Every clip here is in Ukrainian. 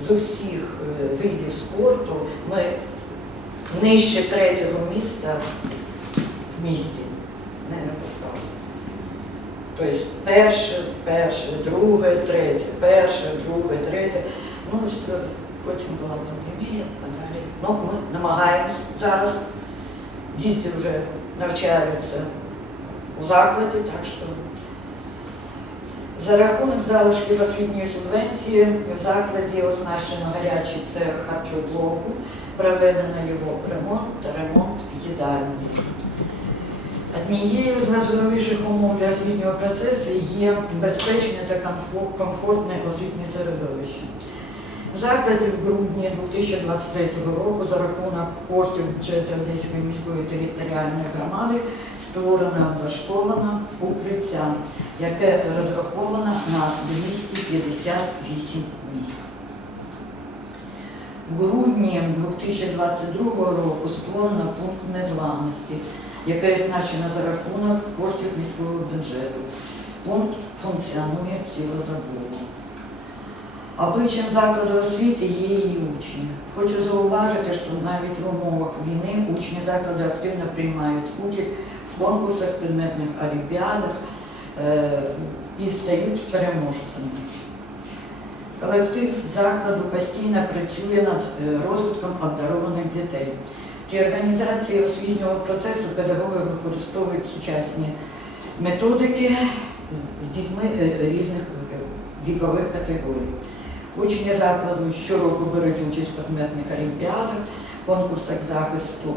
з усіх е, видів спорту ми нижче третього міста в місті не напускали. Тобто перше, перше, друге, третє, перше, друге, третє. Ну, все, потім була пандемія, а далі. Ну, ми намагаємось зараз. Діти вже навчаються у закладі, так що за рахунок залишків освітньої субвенції в закладі оснащено гарячий цех харчоблоку, проведено його ремонт та ремонт їдальні. Однією з найважливіших умов для освітнього процесу є безпечне та комфортне освітнє середовище. В закладі в грудні 2023 року за рахунок коштів бюджету Одеської міської територіальної громади створено облаштовано укриття, яке розраховано на 258 місць. В грудні 2022 року створено пункт незламності, який значено за рахунок коштів міського бюджету. Пункт функціонує цілодобово. Обличчям закладу освіти є і учні. Хочу зауважити, що навіть в умовах війни учні закладу активно приймають участь в конкурсах, предметних олімпіадах і стають переможцями. Колектив закладу постійно працює над е, розвитком обдарованих дітей. При організації освітнього процесу педагоги використовують сучасні методики з- з дітьми е, різних вікових категорій. Учні закладу щороку беруть участь в предметних олімпіадах, конкурсах захисту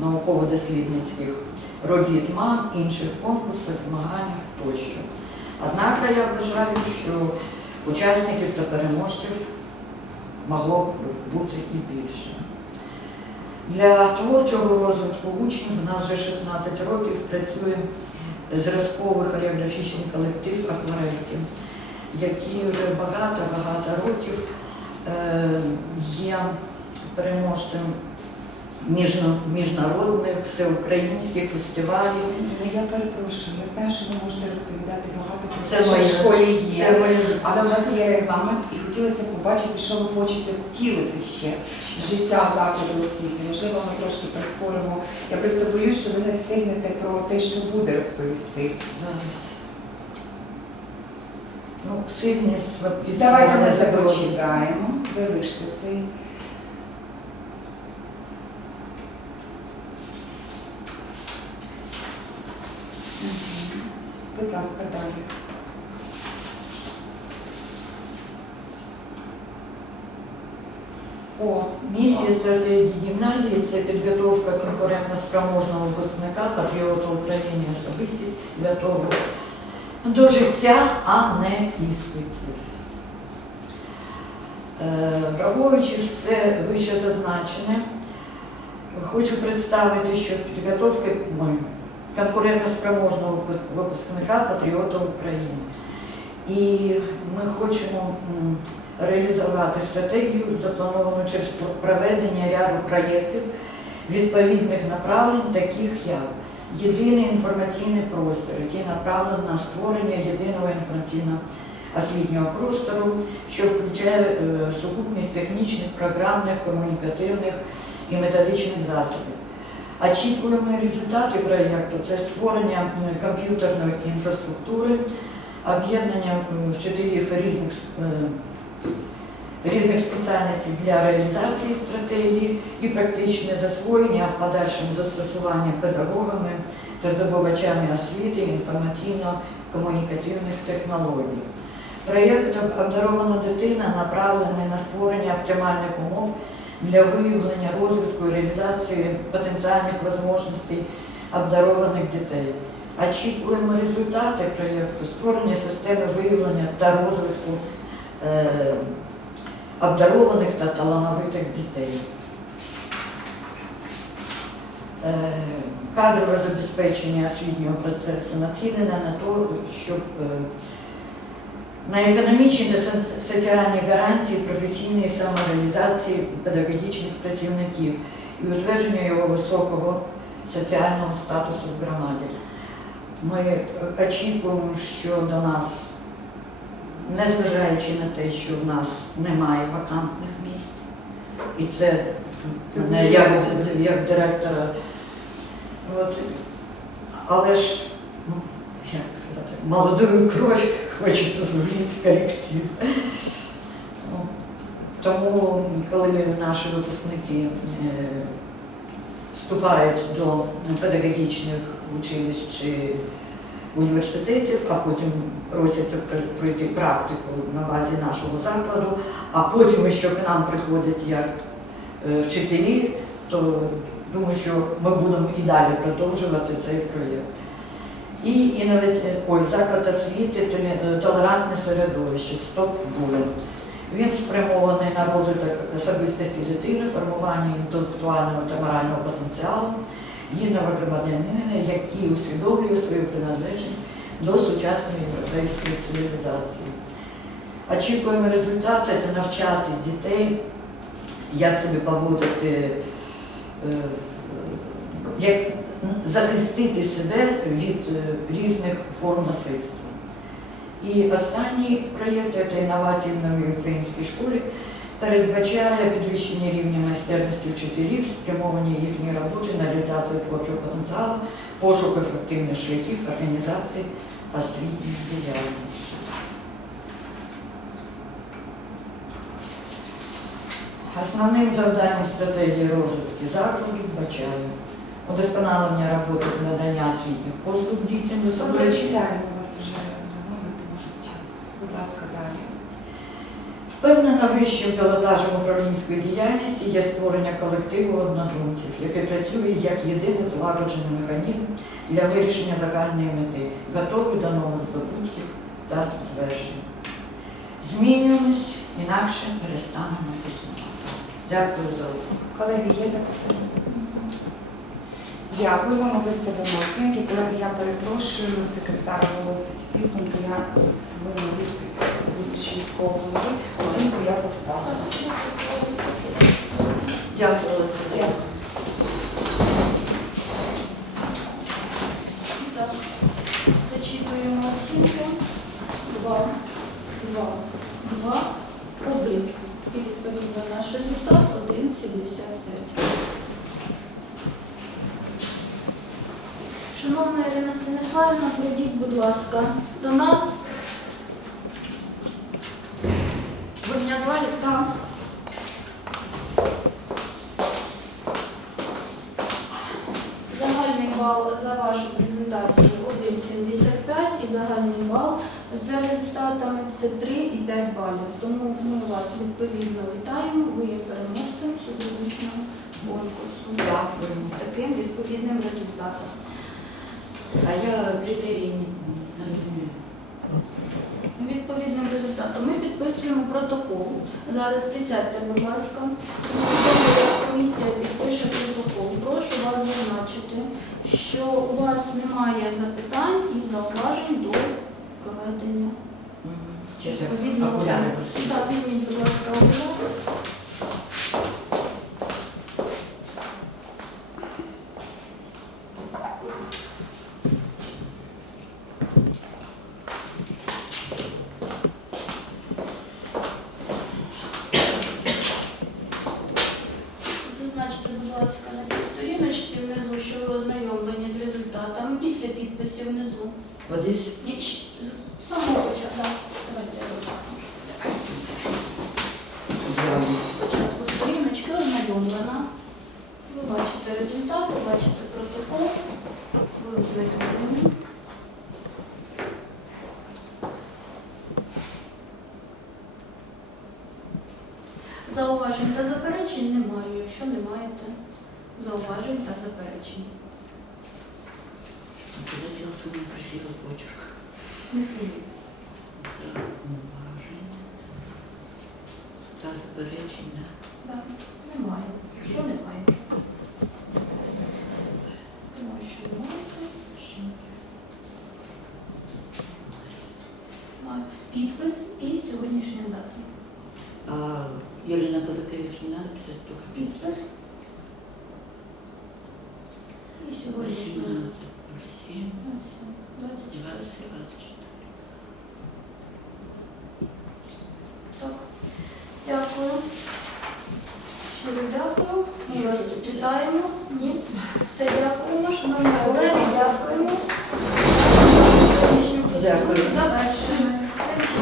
науково-дослідницьких робіт МАН, інших конкурсах, змаганнях тощо. Однак я вважаю, що учасників та переможців могло б бути і більше. Для творчого розвитку учнів у нас вже 16 років працює зразковий хореографічний колектив акварельки, який вже багато-багато років е, є переможцем міжнародних всеукраїнських фестивалів. Ну, Я перепрошую, я знаю, що ви можете розповідати багато про Це що в школі є. Це моє Але у вас є регламент, і хотілося б побачити, що ви хочете втілити ще життя закладу освіти. Можливо, ми трошки прискоримо. Я просто боюсь, що ви не встигнете про те, що буде розповісти. Ну, сильні Давайте ми здоров'я. Залиште цей. Будь ласка, далі. О, Місія стратегії гімназії це підготовка конкурентно-спроможного випускника, патріота України, особистість готова до життя, а не іспитів. Е, Враховуючи все вище зазначене, хочу представити, що підготовка ой, випускника патріота України. І ми хочемо реалізувати стратегію, заплановану через проведення ряду проєктів відповідних направлень, таких як єдиний інформаційний простір, який направлений на створення єдиного інформаційного освітнього простору, що включає е, сукупність технічних, програмних, комунікативних і методичних засобів. Очікуємо результати проєкту це створення комп'ютерної інфраструктури, об'єднання вчителів різних е, різних спеціальностей для реалізації стратегії і практичне засвоєння, в подальшому застосування педагогами та здобувачами освіти інформаційно-комунікативних технологій. Проєкт обдарована дитина направлений на створення оптимальних умов для виявлення розвитку і реалізації потенціальних можливостей обдарованих дітей. Очікуємо результати проєкту створення системи виявлення та розвитку е, обдарованих та талановитих дітей. Е, Кадрове забезпечення освітнього процесу націлене на те, щоб е, на економічні та соціальні гарантії професійної самореалізації педагогічних працівників і утвердження його високого соціального статусу в громаді. Ми е, очікуємо, що до нас незважаючи на те, що в нас немає вакантних місць, і це, Це дуже як, як директора. От, але ж, ну, як молодою кровь хочеться влити в корекцію. Ну, Тому, коли наші випускники е, вступають до педагогічних училищ чи університетів, а потім просяться пройти практику на базі нашого закладу, а потім ще к нам приходять як е, вчителі, то думаю, що ми будемо і далі продовжувати цей проєкт. І інноваці- ой, заклад освіти е, толерантне середовище СТОП Булен. Він спрямований на розвиток особистості дитини, формування інтелектуального та морального потенціалу гідного громадянина, який усвідомлює свою приналежність до сучасної європейської цивілізації. Очікуємо результати та навчати дітей, як себе поводити, е, як захистити себе від е, різних форм насильства. І останній проєкт це інновації в новій українській школі передбачає підвищення рівня майстерності вчителів, спрямовані їхньої роботи на реалізацію творчого потенціалу, пошук ефективних шляхів організації освітньої діяльності. Основним завданням стратегії розвитку закладу вбачаю удосконалення роботи з надання освітніх послуг дітям з Ми прочитаємо вас уже регламент, може час. Будь ласка, далі. Впевнена вищим пілотажем управлінської діяльності є створення колективу однодумців, який працює як єдиний злагоджений механізм для вирішення загальної мети, готовий до нових здобутків та звершень. Змінюємось, інакше перестанемо існувати. Дякую за увагу. Колеги, є запитання? Дякую вам, виставимо оцінки. Колеги, я перепрошую, секретар оголосить підсумки. Я бути зустріч міського голови. Оцінку я поставила. Дякую. Дякую. Так, зачитуємо оцінки. Два, два, два, один. І відповідно наш результат 1,75. Шановна Станіславівна, прийдіть, будь ласка, до нас. Ви мене звали? Так. Загальний бал за вашу презентацію 1,75 і загальний бал за результатами це 3 і 5 балів. Тому ми вас відповідно вітаємо. Ви є переможцем сьогоднішнього конкурсу. Дякую. З таким відповідним результатом. А я критерії не розумію. Відповідним результатом ми підписуємо протокол. Зараз присядьте, будь ласка. Комісія підпише протокол. Прошу вас зазначити, що у вас немає запитань і зауважень до проведення. Так, візьміть, будь ласка, окуляри. Зазначте, будь ласка, на цій сторіночці внизу, що ви ознайомлені з результатами після підписів внизу. Ось здесь? Ні, щ- з- з самого початку. так. Давайте я розгляну. Зробимо. Спочатку сторіночки ознайомлена. Ви бачите результати, бачите протокол. Ви ознайомлені. Зауважень та заперечень немає, якщо не маєте зауважень та заперечень. Куда делся мой красивый почерк? Не хвилюйтесь. Да. Та заперечень, да. Так, немає? Тобто Підпис. І сьогоднішній. 7, 24. 20, 24. Так. Дякую. Щиро дякую. Ми вас вітаємо. Ні. Все, дякуємо. Шановні колеги, дякуємо. Дякую.